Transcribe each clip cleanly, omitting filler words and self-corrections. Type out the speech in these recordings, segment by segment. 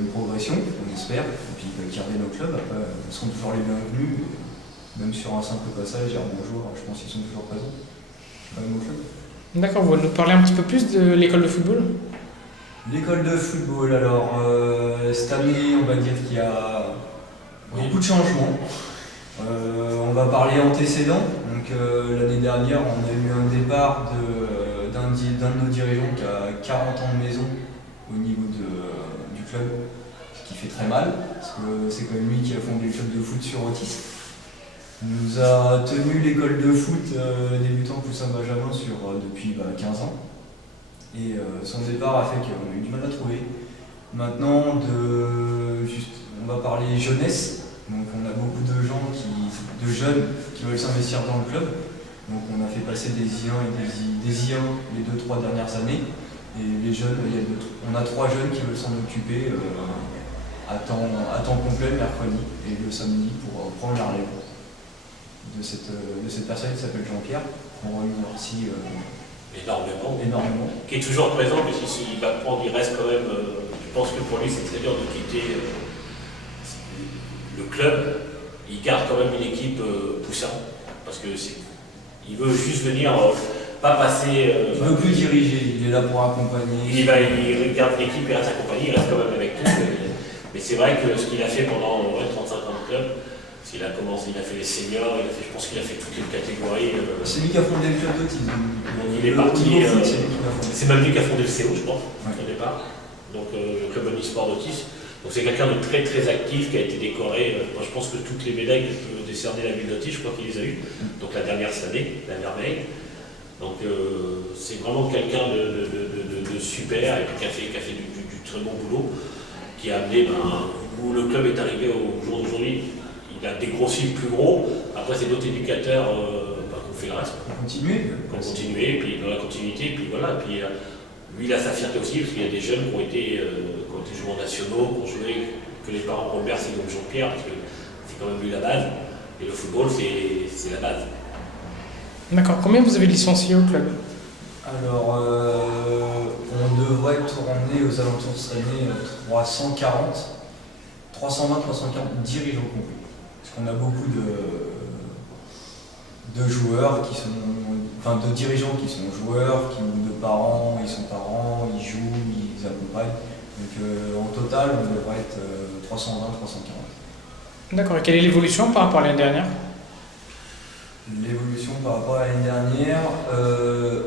une progression, on espère, et puis qu'ils reviennent au club. Après, ils seront toujours les bienvenus, même sur un simple passage, dire bonjour, je pense qu'ils sont toujours présents, même au club. D'accord, vous voulez nous parler un petit peu plus de l'école de football? L'école de football, alors cette année, on va dire qu'il y a beaucoup de changements. On va parler antécédents. Donc l'année dernière, on a eu un départ d'un de nos dirigeants qui a 40 ans de maison au niveau du club, ce qui fait très mal, parce que c'est quand même lui qui a fondé le club de foot sur Otis. Il nous a tenu l'école de foot débutant Poussin Benjamin depuis 15 ans. Et son départ a fait qu'on a eu du mal à trouver. Maintenant, on va parler jeunesse. Donc on a beaucoup de jeunes qui veulent s'investir dans le club. Donc on a fait passer des I1 et des I1 les 2-3 dernières années. Et les jeunes, on a 3 jeunes qui veulent s'en occuper à temps complet le mercredi et le samedi pour prendre la relève de cette personne qui s'appelle Jean-Pierre. On remercie énormément. Qui est toujours présent, mais il reste quand même. Je pense que pour lui c'est très dur de quitter le club. Il garde quand même une équipe Poussin, parce que il veut juste venir, pas passer. Il ne veut plus diriger, il est là pour accompagner. Il regarde l'équipe, il reste accompagné, il reste quand même avec tous. Mais c'est vrai que ce qu'il a fait pendant 35 ans de club, il a fait les seniors, je pense qu'il a fait toutes les catégories. C'est lui qui a fondé le club d'autisme. Il est parti. C'est même lui qui a fondé le CO, je pense, ouais, au départ. Donc le club omnisport d'autisme. Donc c'est quelqu'un de très très actif qui a été décoré. Moi je pense que toutes les médailles que peut décerner la ville d'Autis, je crois qu'il les a eues. Donc la dernière cette année, la merveille. Donc c'est vraiment quelqu'un de super et puis qui a fait du très bon boulot, qui a amené où le club est arrivé au jour d'aujourd'hui. Il a dégrossi le plus gros. Après, c'est d'autres éducateurs qui ont fait le reste. Pour continuer. Puis dans la continuité, puis voilà. Puis lui, il a sa fierté aussi, parce qu'il y a des jeunes qui ont été joueurs nationaux, qui ont joué, que les parents remercient comme Jean-Pierre, parce que c'est quand même lui la base. Et le football, c'est la base. D'accord. Combien vous avez licencié au club? Alors, on devrait tourner aux alentours de cette année 320, 340 dirigeants compris. Parce qu'on a beaucoup de joueurs de dirigeants qui sont joueurs, de parents, ils sont parents, ils jouent, ils accompagnent. Donc en total, on devrait être 320, 340. D'accord. Et quelle est l'évolution par rapport à l'année dernière? L'évolution par rapport à l'année dernière,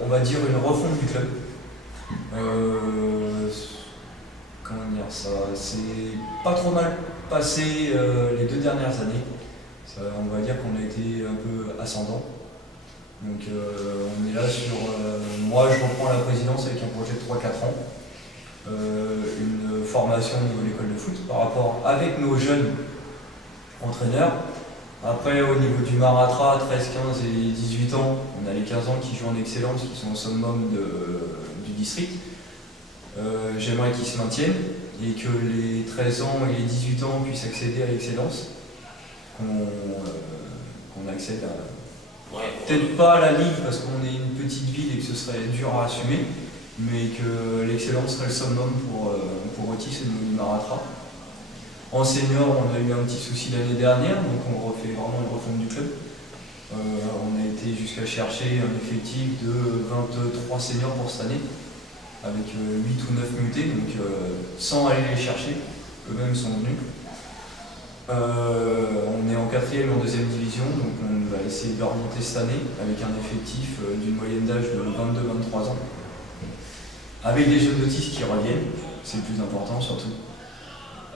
on va dire une refonte du club. Comment dire ça? C'est pas trop mal passé les 2 dernières années. On va dire qu'on a été un peu ascendant. Donc on est là sur. Moi je reprends la présidence avec un projet de 3-4 ans. Une formation au niveau de l'école de foot par rapport avec nos jeunes entraîneurs. Après au niveau du Maratra, 13, 15 et 18 ans, on a les 15 ans qui jouent en excellence, qui sont au summum du district. J'aimerais qu'ils se maintiennent et que les 13 ans et les 18 ans puissent accéder à l'excellence. Qu'on accède à. Ouais, Peut-être pas à la Ligue parce qu'on est une petite ville et que ce serait dur à assumer, mais que l'excellence serait le summum pour Otis et le Maratra. En senior, on a eu un petit souci l'année dernière, donc on refait vraiment une refonte du club. On a été jusqu'à chercher un effectif de 23 seniors pour cette année, avec 8 ou 9 mutés, donc sans aller les chercher, eux-mêmes sont venus. On est en 4e et en 2e division, donc on va essayer de remonter cette année avec un effectif d'une moyenne d'âge de 22-23 ans. Avec des jeunes autistes qui reviennent, c'est le plus important surtout.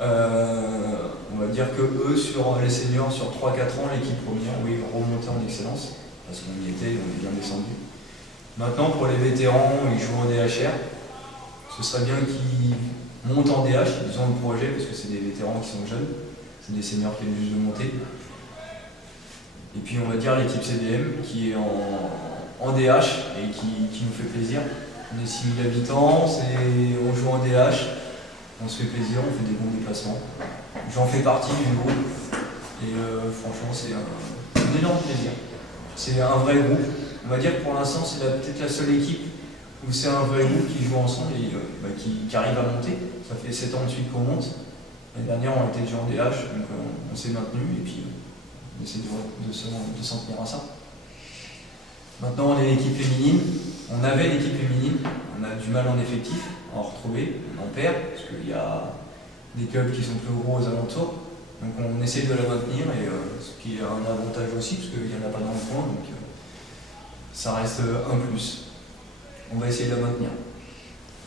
On va dire que eux, sur les seniors, sur 3-4 ans, l'équipe première, oui, remonter en excellence, parce qu'on y était, on est bien descendu. Maintenant, pour les vétérans, ils jouent en DHR. Ce serait bien qu'ils montent en DH, ils ont le projet, parce que c'est des vétérans qui sont jeunes. C'est des seniors qui viennent juste de monter. Et puis on va dire l'équipe CDM qui est en DH et qui nous fait plaisir. On est 6000 habitants, on joue en DH, on se fait plaisir, on fait des bons déplacements. J'en fais partie du groupe et franchement c'est un énorme plaisir. C'est un vrai groupe. On va dire que pour l'instant c'est peut-être la seule équipe où c'est un vrai groupe qui joue ensemble et qui arrive à monter. Ça fait 7 ans de suite qu'on monte. L'année dernière, on était déjà en DH, donc on s'est maintenu et puis on essaie de s'en tenir à ça. Maintenant, on est l'équipe féminine. On avait l'équipe féminine, on a du mal en effectif à en retrouver, on en perd, parce qu'il y a des clubs qui sont plus gros aux alentours. Donc on essaie de la maintenir, et ce qui est un avantage aussi, parce qu'il n'y en a pas dans le coin, donc ça reste un plus. On va essayer de la maintenir.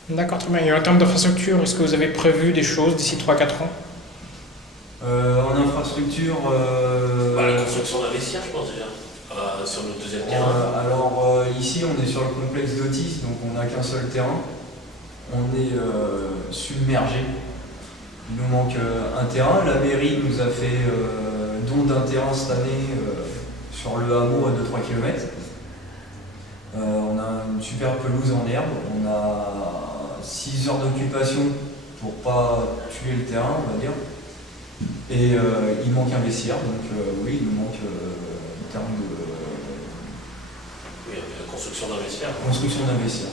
D'accord, très bien. Et en termes d'infrastructure, est-ce que vous avez prévu des choses d'ici 3-4 ans? En infrastructure... La construction d'un vestiaire, je pense déjà, sur notre deuxième terrain. Alors ici, on est sur le complexe d'Otis, donc on n'a qu'un seul terrain. On est submergé. Il nous manque un terrain. La mairie nous a fait don d'un terrain cette année sur le hameau à 2-3 km. On a une super pelouse en herbe. On a 6 heures d'occupation pour pas tuer le terrain, on va dire. Et il manque un vestiaire, donc oui, il nous manque en termes de Oui, la construction d'un vestiaire. construction d'un vestiaire.